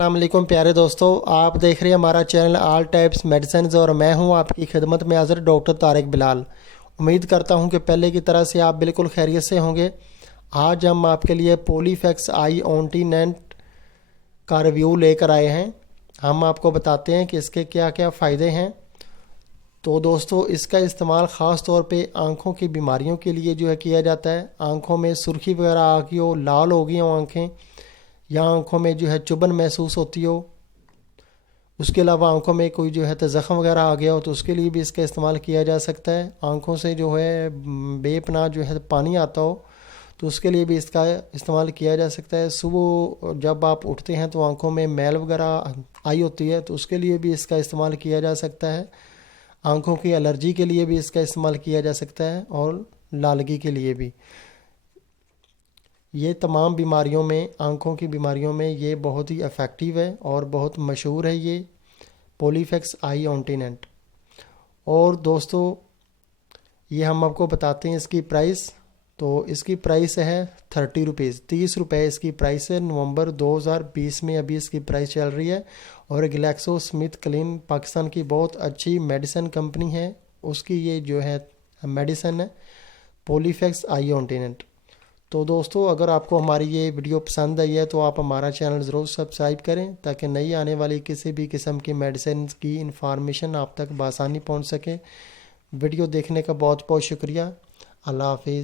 अस्सलाम वालेकुम प्यारे दोस्तों, आप देख रहे हैं हमारा चैनल ऑल टाइप्स मेडिसिन और मैं हूं आपकी खिदमत में हाजिर डॉक्टर तारिक बिलाल। उम्मीद करता हूं कि पहले की तरह से आप बिल्कुल खैरियत से होंगे। आज हम आपके लिए पॉलीफैक्स आई ऑन्टीनेंट का रिव्यू लेकर आए हैं। हम आपको बताते हैं कि इसके क्या क्या फ़ायदे हैं। तो दोस्तों, इसका इस्तेमाल ख़ास तौर पे आँखों की बीमारियों के लिए जो है किया जाता है। आँखों में सुर्खी वगैरह आ गई हो, लाल हो गई हो आँखें, या आँखों में जो है चुभन महसूस होती हो, उसके अलावा आंखों में कोई जो है तो ज़ख़म वगैरह आ गया हो तो उसके लिए भी इसका इस्तेमाल किया जा सकता है। आंखों से जो है बेपनाह जो है पानी आता हो तो उसके लिए भी इसका इस्तेमाल किया जा सकता है। सुबह जब आप उठते हैं तो आंखों में मैल वगैरह आई होती है तो उसके लिए भी इसका इस्तेमाल किया जा सकता है। आंखों की एलर्जी के लिए भी इसका इस्तेमाल किया जा सकता है और लालगी के लिए भी। ये तमाम बीमारियों में, आँखों की बीमारियों में ये बहुत ही इफ़ेक्टिव है और बहुत मशहूर है ये पॉलीफैक्स आई ऑन्टीनेंट। और दोस्तों, ये हम आपको बताते हैं इसकी प्राइस। तो इसकी प्राइस है 30 रुपीज़, 30 रुपये इसकी प्राइस है। नवंबर 2020 में अभी इसकी प्राइस चल रही है। और ग्लैक्सो स्मिथ क्लिन पाकिस्तान की बहुत अच्छी मेडिसिन कंपनी है, उसकी ये जो है मेडिसिन है पॉलीफैक्स आई ऑन्टीनेंट। तो दोस्तों, अगर आपको हमारी ये वीडियो पसंद आई है तो आप हमारा चैनल ज़रूर सब्सक्राइब करें ताकि नई आने वाली किसी भी किस्म की मेडिसिन की इंफॉर्मेशन आप तक बआसानी पहुंच सके। वीडियो देखने का बहुत बहुत शुक्रिया। अल्लाह हाफिज़।